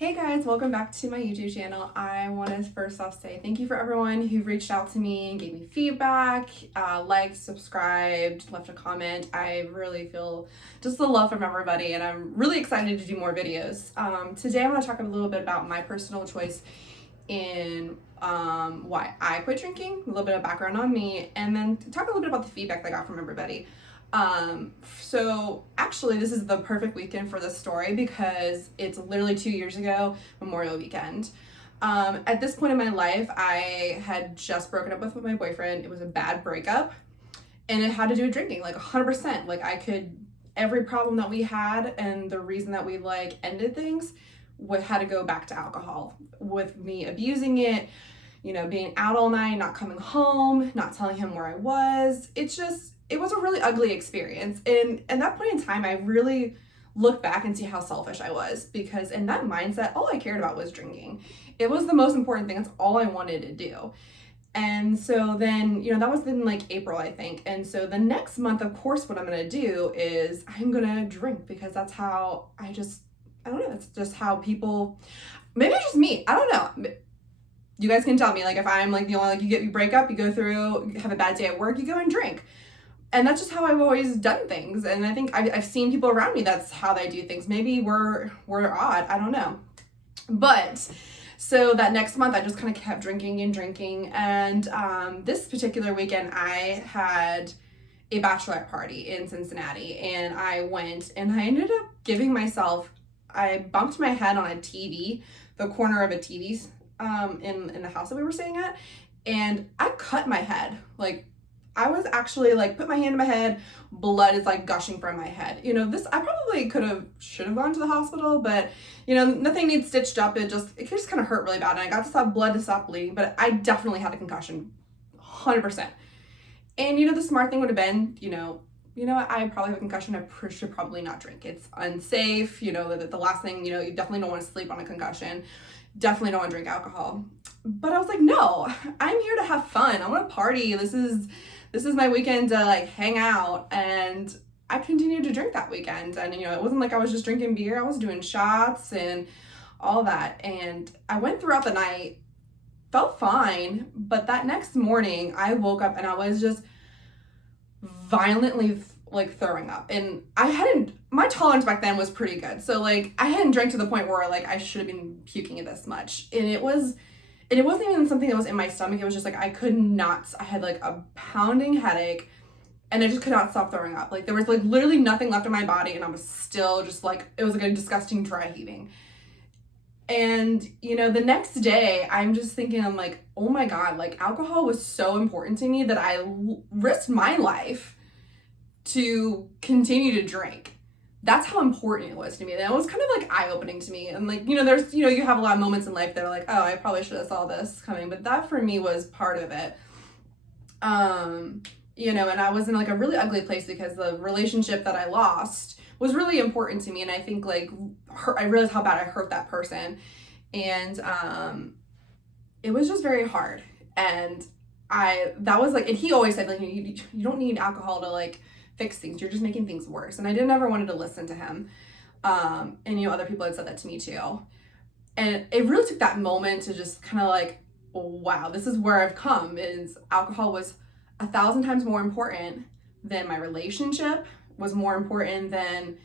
Hey guys, welcome back to my YouTube channel. I want to first off say thank you for everyone who reached out to me and gave me feedback, liked, subscribed, left a comment. I really feel just the love from everybody and I'm really excited to do more videos. Today I want to talk a little bit about my personal choice in why I quit drinking, a little bit of background on me, and then talk a little bit about the feedback that I got from everybody. So actually this is the perfect weekend for this story because it's literally 2 years ago, Memorial Weekend. At this point in my life, I had just broken up with my boyfriend. It was a bad breakup and it had to do with drinking, like 100%. Like every problem that we had and the reason that we ended things had to go back to alcohol, with me abusing it, being out all night, not coming home, not telling him where I was. It was a really ugly experience. And at that point in time, I really look back and see how selfish I was, because in that mindset, all I cared about was drinking. It was the most important thing. That's all I wanted to do. And so then, that was in April, I think. And so the next month, of course, what I'm going to do is I'm going to drink, because that's how I don't know. It's just how people, maybe it's just me. I don't know. You guys can tell me, if I'm the only, you break up, you go through, you have a bad day at work, you go and drink. And that's just how I've always done things. And I think I've seen people around me, that's how they do things. Maybe we're odd, I don't know. But so that next month I just kind of kept drinking and drinking. And this particular weekend I had a bachelorette party in Cincinnati, and I went and I ended up giving myself, I bumped my head on a TV, the corner of a TV in the house that we were staying at, and I cut my head. I was actually put my hand in my head, blood is gushing from my head. I probably should have gone to the hospital, but nothing needs stitched up. It just kind of hurt really bad. And I got to stop blood to stop bleeding, but I definitely had a concussion, 100%. And the smart thing would have been, I probably have a concussion. I should probably not drink. It's unsafe. The last thing, you definitely don't want to sleep on a concussion. Definitely don't want to drink alcohol. But I was like, no, I'm here to have fun. I want to party. This is my weekend to hang out. And I continued to drink that weekend. And it wasn't like I was just drinking beer. I was doing shots and all that. And I went throughout the night, felt fine. But that next morning I woke up and I was just violently throwing up. And my tolerance back then was pretty good. So I hadn't drank to the point where I should have been puking it this much. And it wasn't even something that was in my stomach. It was just I had a pounding headache and I just could not stop throwing up. There was literally nothing left in my body, and I was still just it was a disgusting dry heaving. And the next day I'm just thinking, I'm oh my God, alcohol was so important to me that I risked my life to continue to drink. That's how important it was to me. And it was kind of eye-opening to me. And there's, you have a lot of moments in life that are oh, I probably should have saw this coming. But that for me was part of it. And I was in a really ugly place because the relationship that I lost was really important to me. And I think I realized how bad I hurt that person. And it was just very hard. And and he always said you don't need alcohol to fix things. You're just making things worse. And I didn't ever wanted to listen to him. And other people had said that to me too. And it really took that moment to just kind of wow, this is where I've come. Is alcohol was 1,000 times more important than my relationship, was more important than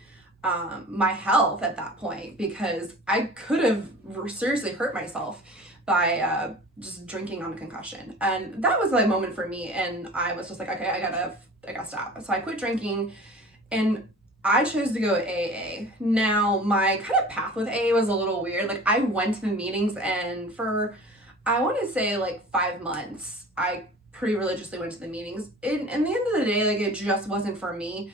my health at that point, because I could have seriously hurt myself by just drinking on a concussion. And that was the moment for me. And I was just okay, I gotta stop. So I quit drinking and I chose to go AA. Now, my kind of path with AA was a little weird. I went to the meetings, and for, I want to say 5 months, I pretty religiously went to the meetings. And at the end of the day, it just wasn't for me.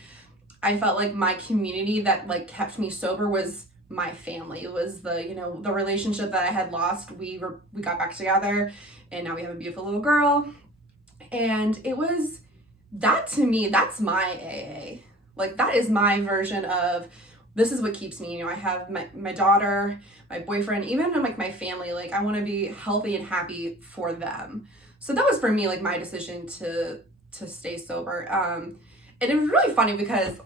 I felt my community that kept me sober was my family. It was the relationship that I had lost. We got back together, and now we have a beautiful little girl. And it was, that to me, that's my AA. That is my version of, this is what keeps me. I have my daughter, my boyfriend, even my family. I want to be healthy and happy for them. So that was for me my decision to stay sober. And it was really funny because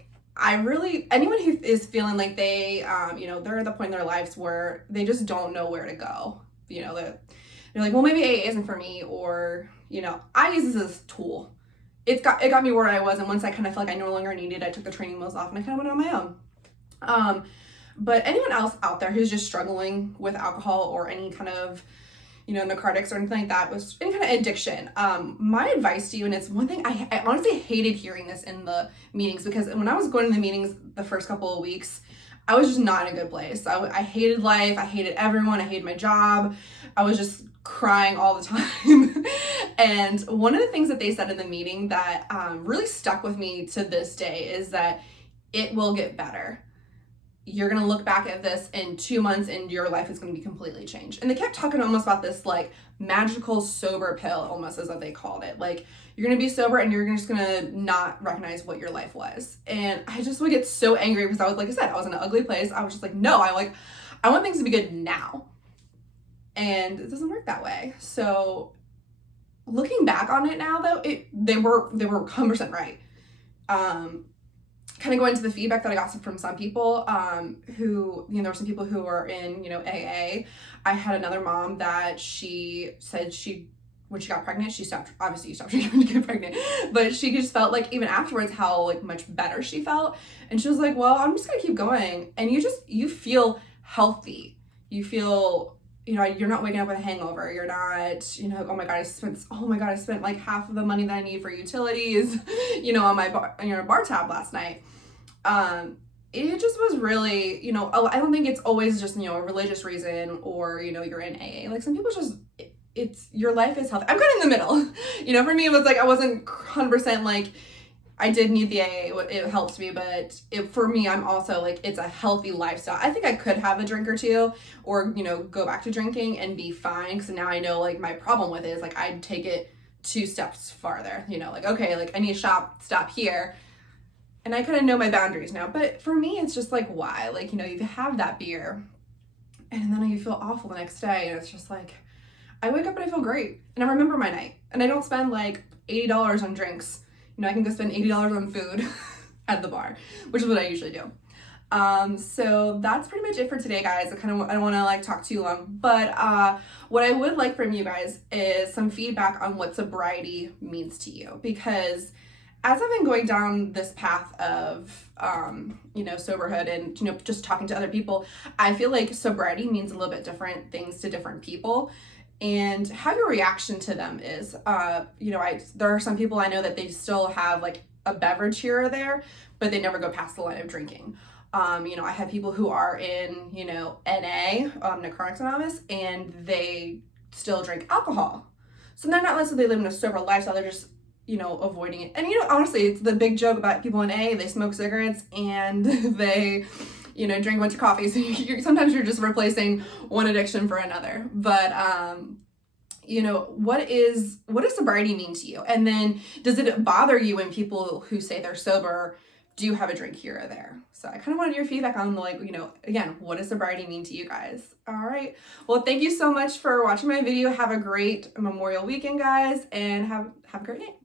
anyone who is feeling like they, you know, they're at the point in their lives where they just don't know where to go. You know, they're like, well, maybe AA isn't for me, or, you know, I use this as a tool. It got me where I was, and once I kind of felt like I no longer needed, I took the training wheels off and I kind of went on my own. But anyone else out there who's just struggling with alcohol or any kind of, you know, narcotics or anything like that, was any kind of addiction, my advice to you, and it's one thing I honestly hated hearing this in the meetings, because when I was going to the meetings the first couple of weeks, I was just not in a good place. I hated life. I hated everyone. I hated my job. I was just crying all the time. And one of the things that they said in the meeting that really stuck with me to this day is that it will get better. You're going to look back at this in 2 months and your life is going to be completely changed. And they kept talking almost about this like magical sober pill, almost, as what they called it. Like, you're going to be sober and you're just going to not recognize what your life was. And I just would get so angry because I was, like I said, I was in an ugly place. I was just like, no, I want things to be good now. And it doesn't work that way. So looking back on it now, though, they were 100% right. Kind of going to the feedback that I got from some people who, you know, there were some people who were in, you know, AA. I had another mom that she said when she got pregnant, she stopped drinking to get pregnant, but she just felt like even afterwards how like much better she felt. And she was like, well, I'm just gonna keep going. And you feel healthy. You feel, you know, you're not waking up with a hangover. You're not, you know, oh my God, I spent like half of the money that I need for utilities, you know, on my bar tab last night. It just was really, you know, I don't think it's always just, you know, a religious reason or, you know, you're in AA. Like, some people just, it's your life is healthy. I'm kind of in the middle. You know, for me, it was like I wasn't 100% like, I did need the AA. It helped me, but for me, I'm also like, it's a healthy lifestyle. I think I could have a drink or two, or, you know, go back to drinking and be fine. Because now I know, like, my problem with it is like I'd take it 2 steps farther. You know, like, okay, like I need to stop here, and I kind of know my boundaries now. But for me, it's just like, why? Like, you know, you have that beer, and then you feel awful the next day, and it's just like, I wake up and I feel great, and I remember my night, and I don't spend like $80 on drinks. You know, I can go spend $80 on food at the bar, which is what I usually do. So that's pretty much it for today, guys. I don't want to like talk too long, but what I would like from you guys is some feedback on what sobriety means to you, because as I've been going down this path of, you know, soberhood and, you know, just talking to other people, I feel like sobriety means a little bit different things to different people. And how your reaction to them is, you know, there are some people I know that they still have like a beverage here or there, but they never go past the line of drinking. You know, I have people who are in, you know, NA, Narcotics Anonymous, and they still drink alcohol. So they're not necessarily living a sober lifestyle, they're just, you know, avoiding it. And, you know, honestly, it's the big joke about people in AA, they smoke cigarettes and they, you know, drink a bunch of coffee. So sometimes you're just replacing one addiction for another. But, you know, what does sobriety mean to you? And then does it bother you when people who say they're sober do have a drink here or there? So I kind of wanted your feedback on, like, you know, again, what does sobriety mean to you guys? All right. Well, thank you so much for watching my video. Have a great Memorial weekend, guys, and have a great night.